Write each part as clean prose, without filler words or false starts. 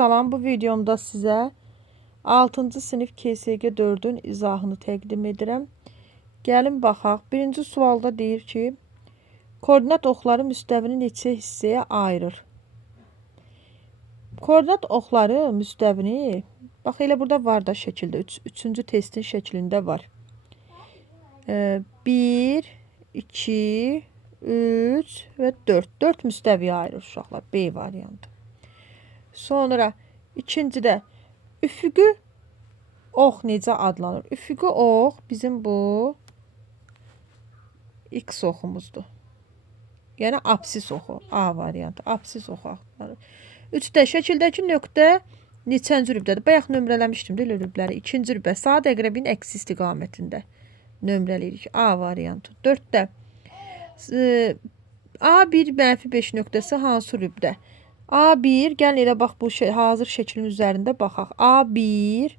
Salam, bu videomda sizə 6-cı sinif KSG 4-ün izahını təqdim edirəm. Gəlin baxaq. Birinci sualda deyir ki, koordinat oxları müstəvini neçə hissəyə ayırır? Koordinat oxları müstəvini, bax elə burada var da şəkildə, üçüncü testin şəklində var. 1, 2, 3 və 4. 4 müstəviyə ayırır uşaqlar. B variantı. Sonra ikincidə üfüqi ox necə adlanır? Üfüqi ox bizim bu X oxumuzdur. Yəni absis oxu. A variantı. Absis oxu adlanır. 3-də şəkildəki nöqtə neçənci rübdədir? Bayaq nömrələmişdim də rübləri. 2-ci rübə saat əqrəbinin əksi istiqamətində nömrələyirik. A variantı. 4-də A1 mənfi 5 nöqtəsi hansı rübdə? A1, gəlin elə bax bu hazır şəklin üzərində baxaq. A1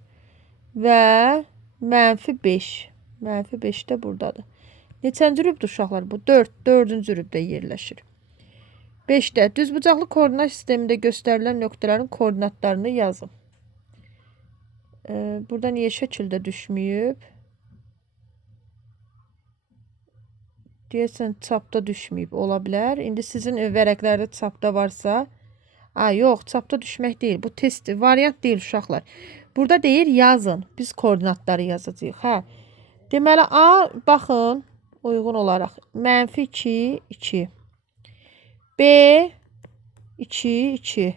və mənfi 5. Mənfi 5 də buradadır. Neçənci rübdür uşaqlar? Bu 4. 4-cü rübdə yerləşir. 5-də düzbucaqlı koordinat sistemində göstərilən nöqtələrin koordinatlarını yazın. Burada niyə şəkildə düşməyib? Deyəsən çapda düşməyib. Ola bilər. İndi sizin vərəqlərdə çapda varsa... Yox, çapda düşmək deyil. Bu test variant deyil uşaqlar. Burada deyir yazın. Biz koordinatları yazacağıq. Deməli A baxın uyğun olaraq mənfi 2, 2. B 2, 2.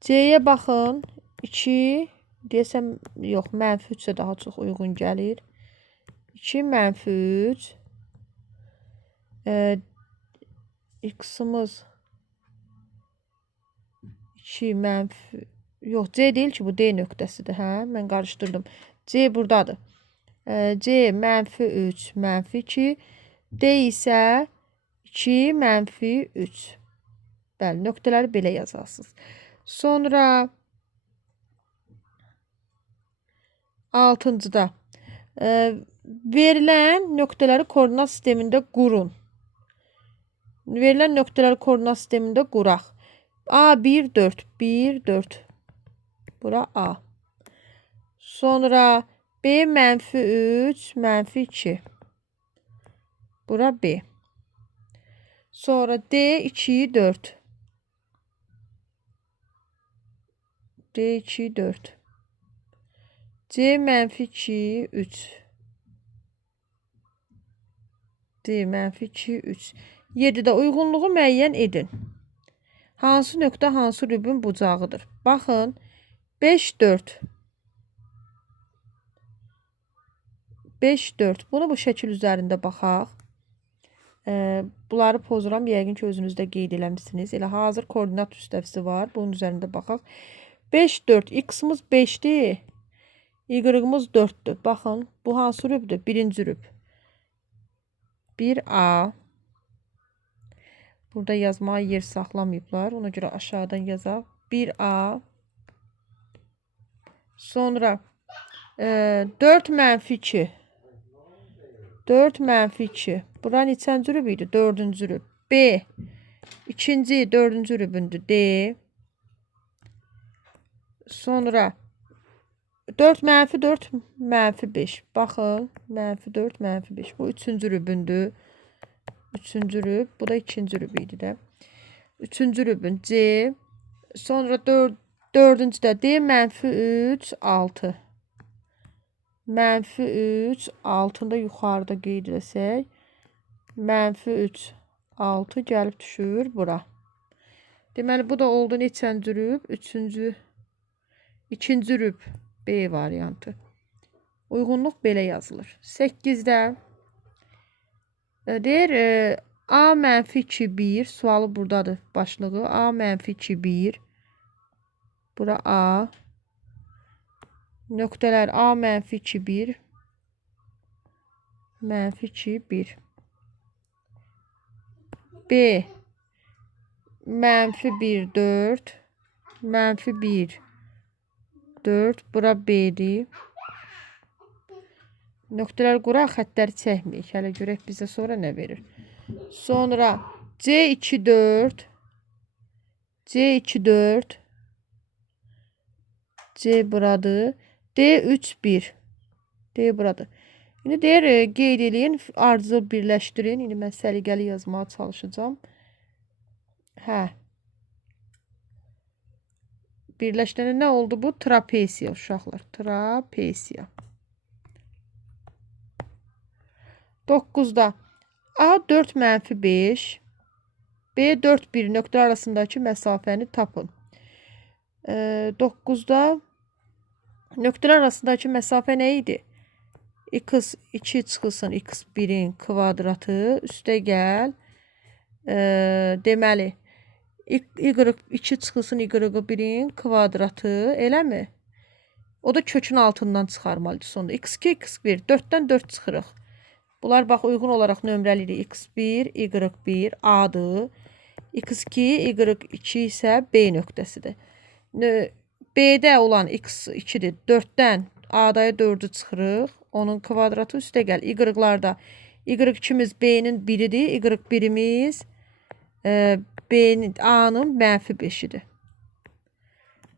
C-yə baxın 2. Deyəsəm yox, mənfi 3-ə daha çox uyğun gəlir. 2 mənfi 3. X-ımız 2 mənfi... Yox, C deyil ki, bu D nöqtəsidir. Mən qarışdırdım. C buradadır. C mənfi 3, mənfi 2. D isə 2 mənfi 3. Bəli, nöqtələri belə yazarsınız. Sonra 6-cıda verilən nöqtələri koordinat sistemində qurun. Verilən nöqtələri koordinat sistemində quraq. A 1, 4. 1, 4. Bura A. Sonra B mənfi 3, mənfi 2. Bura B. Sonra D 2, 4. D 2, 4. C mənfi 2, 3. D mənfi 2, 3. 7-də uyğunluğu müəyyən edin. Hansı nöqtə hansı rübün bucağıdır? Baxın. 5, 4. 5, 4. Bunu bu şəkil üzərində baxaq. Bunları pozuram. Yəqin ki, özünüzdə qeyd eləmişsiniz. Elə hazır koordinat müstəvisi var. Bunun üzərində baxaq. 5, 4. X-ımız 5-dir. Y-ımız 4-dür. Baxın. Bu hansı rübdür? Birinci rüb. 1A. Burada yazmağa yer saxlamayıblar. Ona görə aşağıdan yazaq. 1A. Sonra 4 mənfi 2. 4 mənfi 2. Bura neçənci rüb idi? 4-cü rüb. B. İkinci 4-cü rübündür. D. Sonra 4 mənfi 4 mənfi 5. Baxın. Mənfi 4 mənfi 5. Bu 3-cü rübündür. 3-cü rüb. Bu da 2-ci rüb idi də. 3-cü rübün C. Sonra 4-cüdə D mənfi 3, 6. Mənfi 3, 6-da yuxarıda qeyd etsək. Mənfi 3, 6 gəlib düşür bura. Deməli, bu da oldu neçənci rüb? 3-cü. 2-ci rüb. B variantı. Uyğunluq belə yazılır. 8-də deyir, A mənfi 2, 1. Sualı buradadır başlığı. A mənfi 2, 1. Bura A. Nöqtələr A mənfi 2, 1. Mənfi 2, 1. B. Mənfi 1, 4. Mənfi 1, 4. Bura B'dir. Nöqtələr quraq, xəttləri çəkməyik. Hələ görək bizə sonra nə verir. Sonra C2, 4. C2, 4. C buradır. D 3 1. D buradır. İndi deyir qeyd eləyin, ardıcıl birləşdirin. İndi mən səliqəli yazmağa çalışacağam. Hə. Birləşdirəndə nə oldu bu? Trapesiya uşaqlar. Trapesiya. 9-da A 4 mənfi 5. B 4 1 nöqtə arasındakı məsafəni tapın. 9-da nöqtələr arasındakı məsafə nə idi? X 2 çıxılsın x 1-in kvadratı üstə gəl. Deməli y 2 çıxılsın y 1-in kvadratı, eləmi? O da kökün altından çıxarmalıdır sonda. X2 x1 4-dən 4 çıxırıq. Bunlar bax uyğun olaraq nömrəlidir. X1 y1 A'dır. X2 y2 isə B nöqtəsidir. B'də olan x2-dir. 4-dən A'daya 4-ü çıxırıq. Onun kvadratı üstə gəl. Y-larda y2-miz B'nin 1-idir. Y1-imiz A'nın mənfi 5-idir.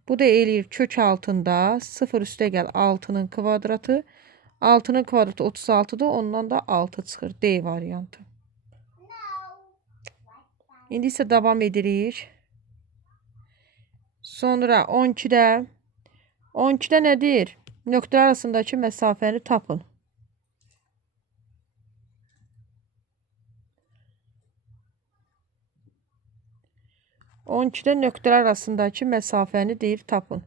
Bu da eləyir kök altında 0 üstə gəl 6-nın kvadratı. 6-nın kvadratı 36-dır. Ondan da 6 çıxır. D variantı. İndi isə davam edirik. Sonra 12-də. 12-də nədir? Nöqtə arasındakı məsafəni tapın. Nöqtələr arasındakı məsafəni deyir tapın.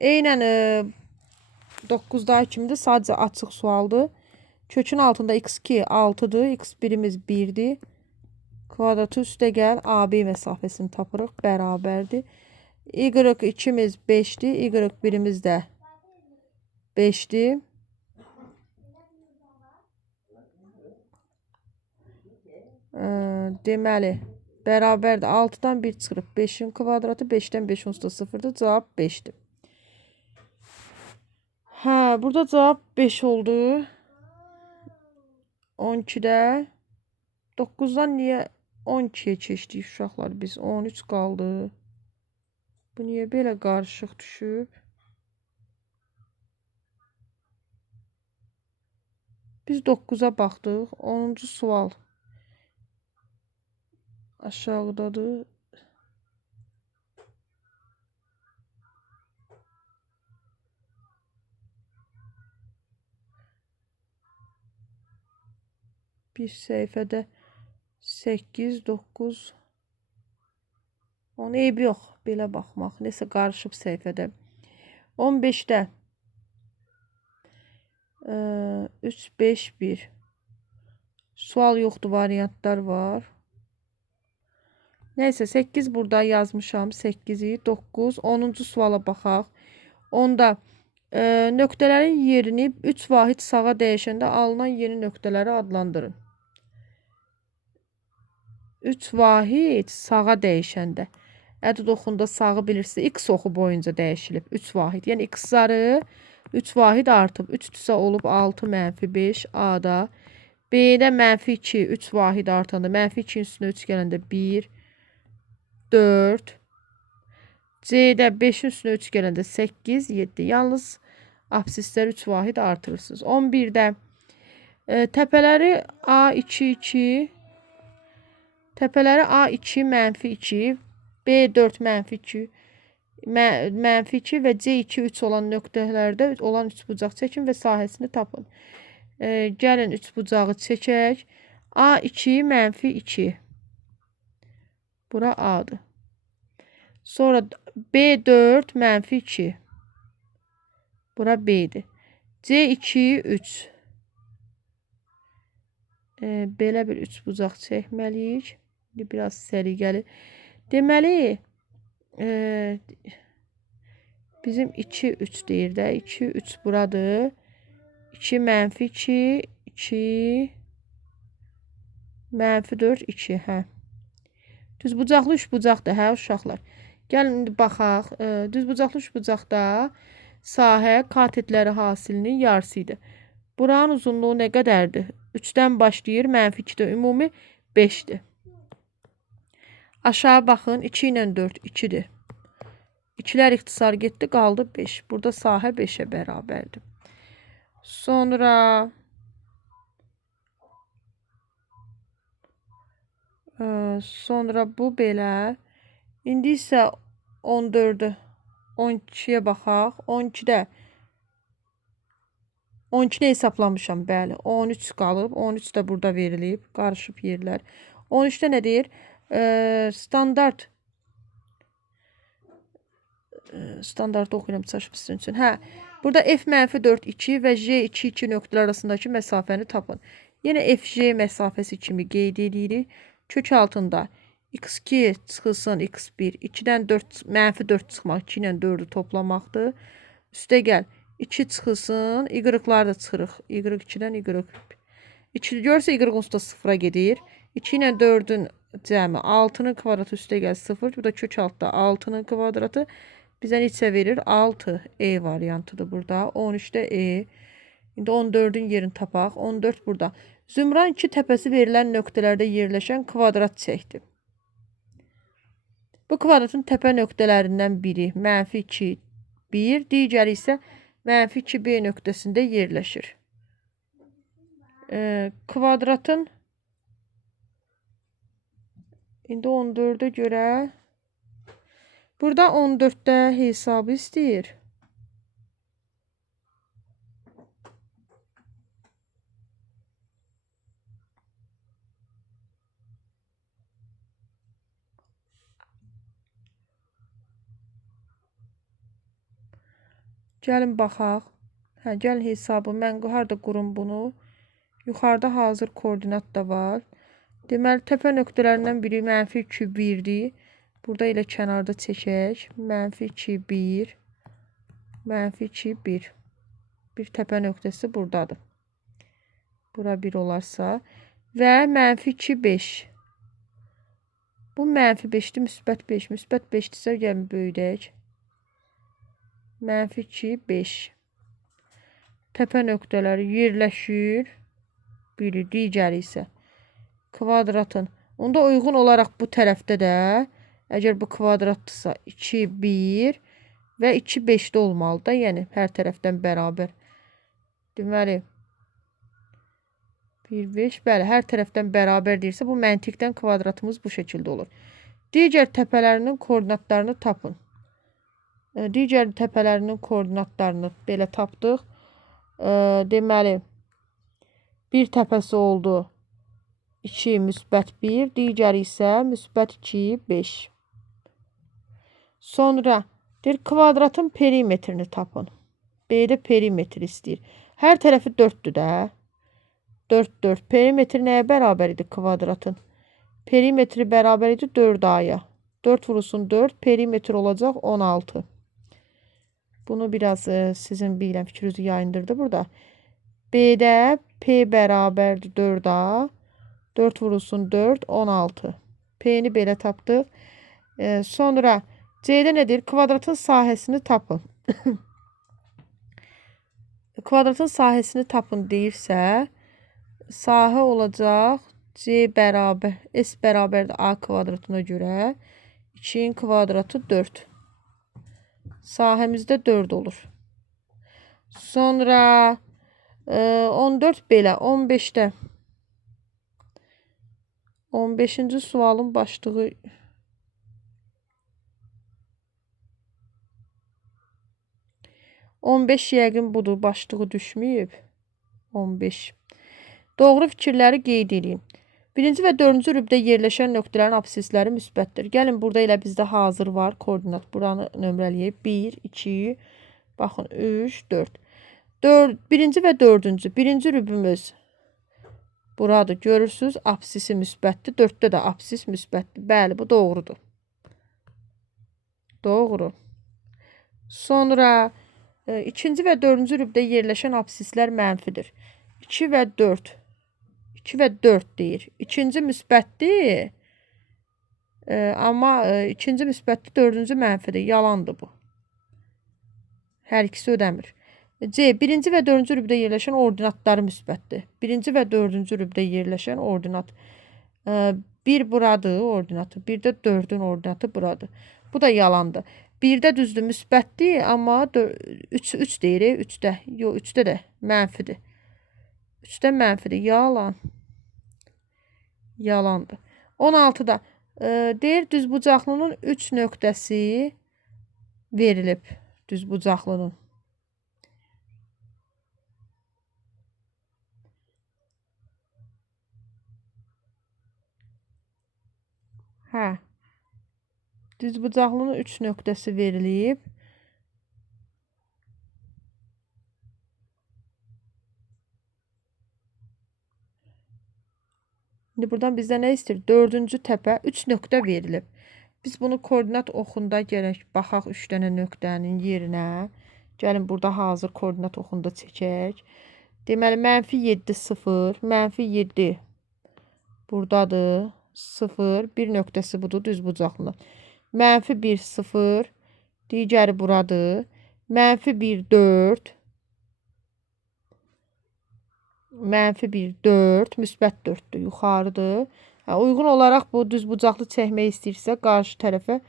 Eynən 9-da kimidir. Sadəcə açıq sualdır. Kökün altında x2 6-dır. x1-imiz 1-dir. Kvadratı üstə gəl. AB məsafəsini tapırıq. Bərabərdir. Y2-miz 5-dir. Y1-imiz də 5'ti. Deməli, bərabərdir. 6-dan 1 çıxırıq. 5'in kvadratı. 5'dən 5 onsuz da 0'dır. Cavab 5'dir. Hə, burada cavab 5 oldu. 12'də. 9'dan niyə 12'yə keçdik uşaqlar biz? 13 qaldı. Bu niyə belə qarışıq düşüb? Biz 9'a baxdıq. 10-cu sual aşağıdadır. Bir səhifədə 8, 9. Onun eybi yox. Belə baxmaq. Nəsə qarışıb səhifədə. 15'də 3, 5, 1. Sual yoxdur, variantlar var. Neyse 8 burada yazmışam. 8'i 9. 10-cu suala baxaq. Onda nöqtələrin yerini 3 vahid sağa dəyişəndə alınan yeni nöqtələri adlandırın. 3 vahid sağa dəyişəndə. Ədəd oxunda sağı bilirsiniz. X oxu boyunca dəyişilib. 3 vahid. Yəni x zarı 3 vahid artıb. 3-dürsə olub 6 mənfi 5 A'da. B'də mənfi 2 3 vahid artanda. Mənfi 2-nin üstünə 3 gələndə 1 4. C'də 5'in üstünə 3 gələndə 8 7. Yalnız absislər 3 vahid artırırsınız. 11'də təpələri A2 2. Təpələri A2 mənfi 2. B4 mənfi 2. Mənfi 2 və C2 3 olan nöqtələrdə olan üçbucaq çəkin və sahəsini tapın. Gəlin üçbucağı çəkək. A2 mənfi 2. Bura A'dır. Sonra B4 mənfi 2. Bura B'dir. C2 3. Belə bir üçbucaq çəkməliyik. Biraz səliqəli. Deməli, bizim 2 3 deyir də. 2 3 buradır. 2 mənfi 2 2 mənfi 4 2. Hə. Düzbucaqlı üçbucaqdır, hə uşaqlar. Gəlin indi baxaq. Düzbucaqlı üçbucaqda sahə katetləri hasilinin yarısı idi. Buranın uzunluğu nə qədərdir? 3-dən başlayır, mənfi 2-də ümumi 5'dir. Aşağı baxın, 2 ilə 4 2'dir. İkilər ixtisar getdi, qaldı 5. Burada sahə 5-ə bərabərdir. Sonra bu belə. İndi isə 14-ü 12-yə baxaq. 12-də 12-ni hesablamışam, bəli. 13 qalıb. 13 də burada verilib. Qarışıb yerlər. 13-də nə deyir? Standart oxuyuram çaşıb sizin üçün. Hə, burada f-4, 2 və j2, 2 nöqtələr arasındakı məsafəni tapın. Yenə fj məsafəsi kimi qeyd edirik. Kök altında x2 çıxılsın x1, 2-dən 4, -4 çıxmaq, 2 ilə 4-ü toplamaqdır. Üstə gəl, 2 çıxılsın, y-lar da çıxırıq. y2-dən y. 2 görsə y onsuz da 0-a gedir. 2 ilə 4-ün cəmi 6-nın kvadratı üstə gəl 0. Bu da kök altda 6-nın kvadratı. Bizə neçə verir? 6. E variantıdır burada. 13-də E. İndi 14-ün yerini tapaq. 14 burada. Zümran 2 təpəsi verilən nöqtələrdə yerləşən kvadrat çəkdi. Bu kvadratın təpə nöqtələrindən biri -2, 1, digəri isə -2b nöqtəsində yerləşir. Kvadratın indi 14-ə görə burada 14-də hesabı istəyir. Gəlin baxaq. Hə, gəlin hesabı. Mən harda qurum bunu? Yuxarıda hazır koordinat da var. Deməli, təpə nöqtələrindən biri -2, 1-dir. Burada elə kənarda çəkək. -2, 1. -2, 1. Bir təpə nöqtəsi buradadır. Bura 1 olarsa. Və -2, 5. Bu -5'dir, müsbət 5. Müsbət 5'dirsə gəlin böyüdək. -2, 5. Təpə nöqtələri yerləşir. Biri, digəri isə kvadratın. Onda uyğun olaraq bu tərəfdə də, əgər bu kvadratdırsa 2, 1 və 2, 5-də olmalı da. Yəni, hər tərəfdən bərabər. Deməli, 1, 5, bəli, hər tərəfdən bərabər deyirsə, bu məntiqdən kvadratımız bu şəkildə olur. Digər təpələrinin koordinatlarını tapın. Digər təpələrinin koordinatlarını belə tapdıq. Deməli, bir təpəsi oldu 2, müsbət 1, digəri isə müsbət 2, 5. Sonra deyir, kvadratın perimetrini tapın. B-də perimetr istəyir. Hər tərəfi 4-dür də. 4, 4. Perimetr nəyə bərabər idi kvadratın? Perimetri bərabər idi 4A-ya. 4 vurulsun 4, perimetr olacaq 16. Bunu biraz sizin bilən fikrinizi yayındırdı burada. B'də P bərabərdir 4A. 4 vurulsun 4, 16. P'ni belə tapdıq. Sonra C'də nədir? Kvadratın sahəsini tapın. Kvadratın sahəsini tapın deyirsə, sahə olacaq C bərabər, S bərabərdir A kvadratına görə. 2'nin kvadratı 4. Sahəmizdə 4 olur. Sonra 14 belə, 15'də 15-ci sualın başlığı yəqin budur, başlığı düşməyib. 15. Doğru fikirləri qeyd edin. 1-ci və 4-cü rübdə yerləşən nöqtələrin absisləri müsbətdir. Gəlin, burada elə bizdə hazır var koordinat. Buranı nömrələyək. 1, 2, baxın, 3, 4. 1-ci və 4-cü. 1-ci rübümüz buradır. Görürsünüz, absisi müsbətdir. 4-də də absis müsbətdir. Bəli, bu doğrudur. Doğru. Sonra 2-ci və 4-cü rübdə yerləşən absislər mənfidir. 2 və 4. 2 və 4 deyir. İkinci müsbətdir. Amma ikinci müsbətdir, 4-cü mənfidir. Yalandır bu. Hər ikisi ödəmir. C. 1-ci və 4-cü rübdə yerləşən ordinatları müsbətdir. 1-ci və 4-cü rübdə yerləşən ordinat. 1 buradır ordinatı. Bir də 4-ün ordinatı buradır. Bu da yalandır. 1-də düzdür, müsbətdir, amma 3 deyir, 3-də. Yox, 3-də də mənfidir. 3-də mənfidir. Yalan. Yalandır. 16-da deyir düzbucaqlının 3 nöqtəsi verilib. Düzbucaqlının. Hə. Düzbucaqlının 3 nöqtəsi verilib. İndi buradan bizdə nə istəyir? 4-cü təpə 3 nöqtə verilib. Biz bunu koordinat oxunda gərək baxaq 3 dənə nöqtənin yerinə. Gəlin burada hazır koordinat oxunda çəkək. Deməli, -7, 0, -7 buradadır. 0, bir nöqtəsi budur düzbucaqlı. -1, 0, digəri buradır. -1, 4, -1, 4, müsbət 4'dür, yuxarıdır. Uyğun olaraq bu düzbucaqlı çəkmək istəyirsə qarşı tərəfə,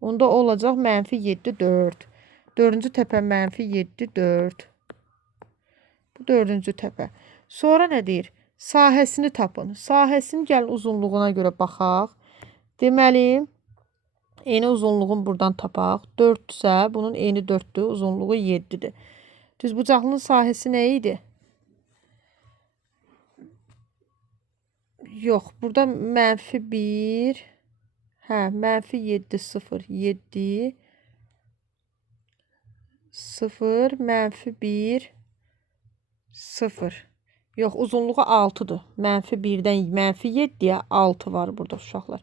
onda olacaq -7, 4. 4-cü təpə -7, 4. Bu 4-cü təpə. Sonra nə deyir? Sahəsini tapın. Sahəsini gəlin uzunluğuna görə baxaq. Deməli, eni uzunluğunu buradan tapaq. 4-dürsə, bunun eni 4'dür, uzunluğu 7'dir. Düzbucaqlının sahəsi nə idi? Yox, burada -1, hə, -7, 0, 7, 0, -1, 0. Yox, uzunluğu 6'dır. -1-dən -7-yə 6 var burada uşaqlar.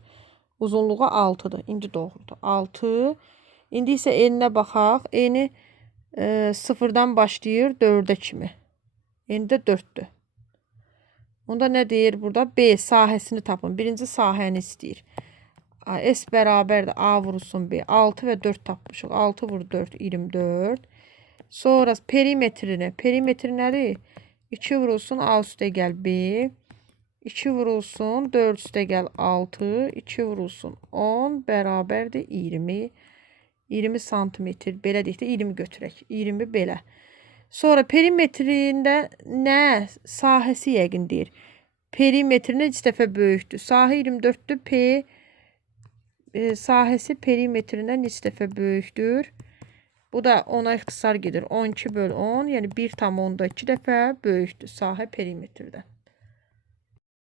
Uzunluğu 6'dır. İndi doğrudur. 6. İndi isə eninə baxaq. Eni 0-dan başlayır 4'ə kimi. Eni də 4'dür. Onda nə deyir burada? B sahəsini tapın. Birinci sahəni istəyir. S bərabərdir. A vurulsun B. 6 və 4 tapmışıq. 6 vur 4, 24. Sonra perimetrini. Perimetri nədir? 2 vurulsun A üstə gəl B. 2 vurulsun 4 üstə gəl 6. 2 vurulsun 10 bərabərdir 20. 20 santimetr. Belə deyək də 20 götürək. 20 belə. Sonra perimetrində nə? Sahəsi yəqin deyir. Perimetri neçə dəfə böyükdür? Sahə 24'dür. Sahəsi perimetrindən neçə dəfə böyükdür? Bu da 10'a ixtisar gedir. 12 bölü 10, yəni 1,2 dəfə böyükdür sahə perimetrdən.